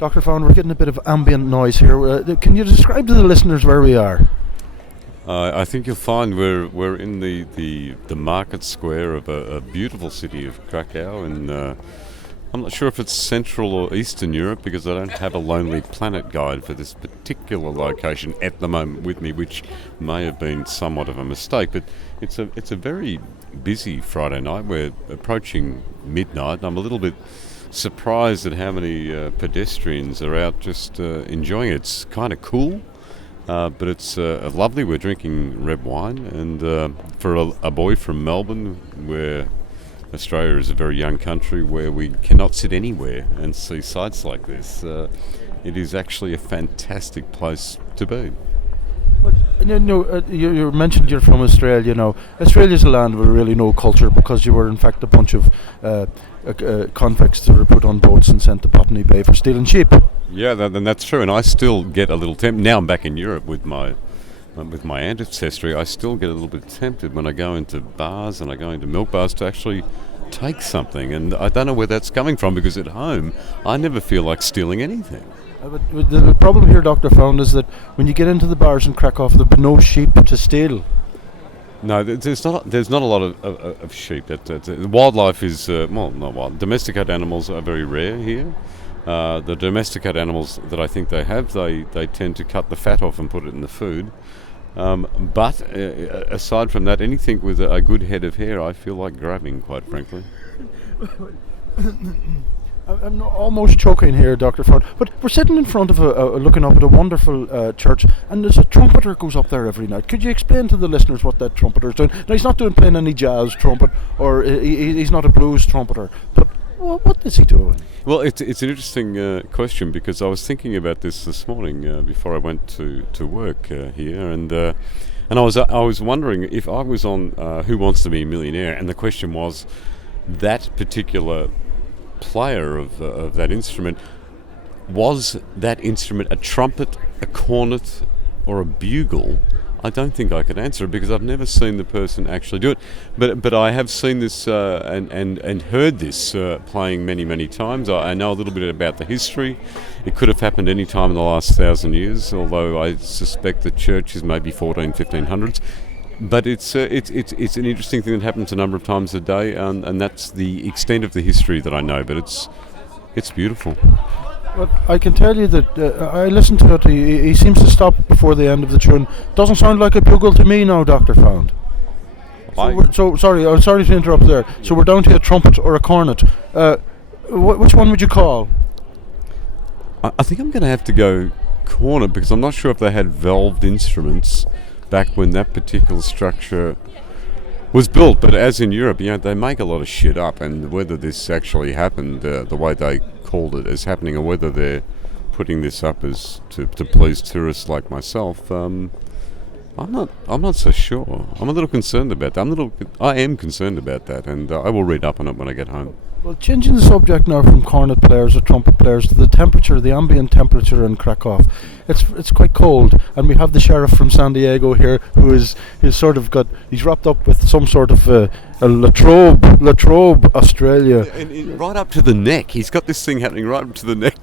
Dr. Fallon, we're getting a bit of ambient noise here. Can you describe to the listeners where we are? I think you'll find we're in the market square of a beautiful city of Krakow, and I'm not sure if it's Central or Eastern Europe because I don't have a Lonely Planet guide for this particular location at the moment with me, which may have been somewhat of a mistake. But it's a very busy Friday night. We're approaching midnight, and I'm a little bit surprised at how many pedestrians are out just enjoying it. It's kind of cool. But it's lovely. We're drinking red wine, and for a boy from Melbourne, where Australia is a very young country where we cannot sit anywhere and see sights like this, it is actually a fantastic place to be. But you mentioned you're from Australia. Now, Australia's a land with really no culture because you were in fact a bunch of convicts that were put on boats and sent to Botany Bay for stealing sheep. Yeah, then that's true, and I still get a little tempted. Now I'm back in Europe with my ancestry. I still get a little bit tempted when I go into bars and I go into milk bars to actually take something, and I don't know where that's coming from because at home I never feel like stealing anything. But the problem here, Dr. Fallon, is that when you get into the bars in Krakow, there'll be no sheep to steal. No, there's not a lot of sheep. Wildlife is not wild. Domesticated animals are very rare here. The domesticated animals that I think they have, they tend to cut the fat off and put it in the food. But aside from that, anything with a good head of hair, I feel like grabbing, quite frankly. I'm almost choking here, Dr. Fallon. But we're sitting in front of looking up at a wonderful church, and there's a trumpeter goes up there every night. Could you explain to the listeners what that trumpeter's doing? Now, he's not playing any jazz trumpet, or he's not a blues trumpeter, but what is he doing? Well, it's an interesting question because I was thinking about this morning before I went to work here, and I was wondering if I was on Who Wants to Be a Millionaire, and the question was that particular player of that instrument, was that instrument a trumpet, a cornet, or a bugle? I don't think I could answer it because I've never seen the person actually do it, but I have seen this and heard this playing many times. I know a little bit about the history. It could have happened any time in the last 1,000 years, although I suspect the church is maybe 1500s. But it's an interesting thing that happens a number of times a day, and that's the extent of the history that I know. But it's beautiful. But I can tell you that I listened to it. He seems to stop before the end of the tune. Doesn't sound like a bugle to me now, Dr. Fallon. So sorry. I'm sorry to interrupt there. So we're down to a trumpet or a cornet. Which one would you call? I think I'm going to have to go cornet because I'm not sure if they had valved instruments back when that particular structure was built. But as in Europe, they make a lot of shit up, and whether this actually happened the way they called it as happening, or whether they're putting this up as to please tourists like myself, I'm not so sure. I'm a little concerned about that. I am concerned about that, and I will read up on it when I get home. Well, changing the subject now from cornet players or trumpet players to the ambient temperature in Krakow. It's quite cold, and we have the sheriff from San Diego here, who he's wrapped up with some sort of a Latrobe, Australia. And right up to the neck. He's got this thing happening right up to the neck.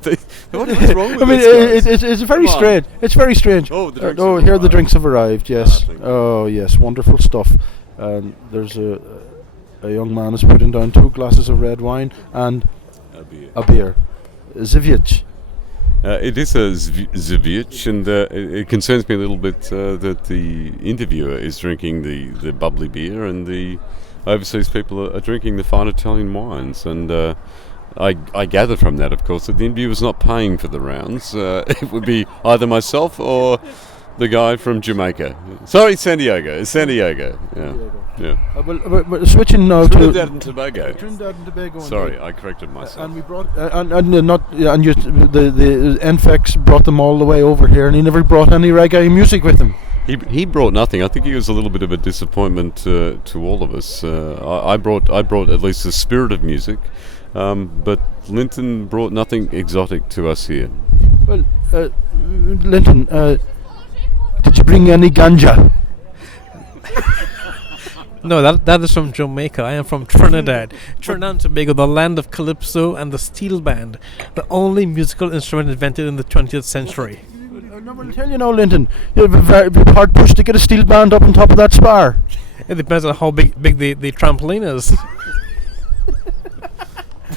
What's wrong with this guy? It's very strange. It's very strange. Oh, the drinks here arrived. The drinks have arrived. Yes. Oh, yes. Wonderful stuff. And there's a young man is putting down 2 glasses of red wine and a beer. Zivich. It is a Zivich, and it concerns me a little bit that the interviewer is drinking the bubbly beer and the overseas people are drinking the fine Italian wines. And I gather from that, of course, that the interviewer's not paying for the rounds. It would be either myself or the guy from Jamaica. Sorry, San Diego. Yeah. Well, switching now Trinidad and Tobago. Trinidad and Tobago. Sorry, I corrected myself. And we brought the NFX brought them all the way over here, and he never brought any reggae music with him. He brought nothing. I think he was a little bit of a disappointment to all of us. I brought at least the spirit of music, but Linton brought nothing exotic to us here. Well, Linton, did you bring any ganja? No, that is from Jamaica. I am from Trinidad. Trinidad and Tobago, the land of calypso and the steel band, the only musical instrument invented in the 20th century. No, I'll tell you now, Linton, you'll be hard pushed to get a steel band up on top of that spar. It depends on how big the trampoline is.